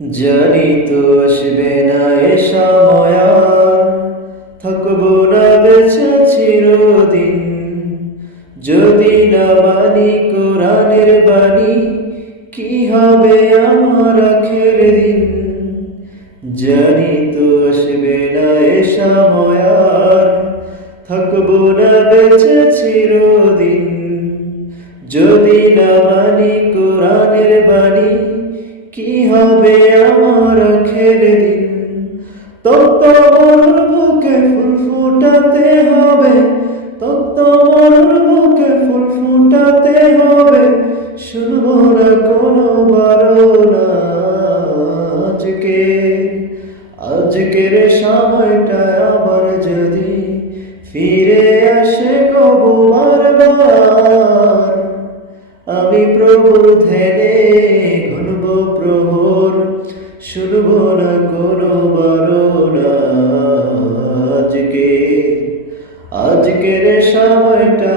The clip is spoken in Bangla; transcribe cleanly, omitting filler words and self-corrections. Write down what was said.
জানি তো আসবে না এ সময় আর, থাকবো না বেঁচে চিরদিন, যদি না মানি কোরআনের বাণী, কি হবে আমার আখের দিন। জানি তো আসবে না এ সময় আর, থাকবো না বেঁচে চিরদিন, যদি না মানি কোরআনের বাণী, কি হবে আমার আখের দিন। তপ্ত মরুর বুকে ফুল ফুটাতে হবে, তপ্ত মরুর বুকে ফুল ফুটাতে হবে, শুনবো না কোনো বারণা। আজকের সময়টা আবার যদি ফিরে আসে কবু বারবার, আমি প্রভুর ধ্যানে গুনব প্রহর, শুনব না কোনো বারণা। আজকের সময়টা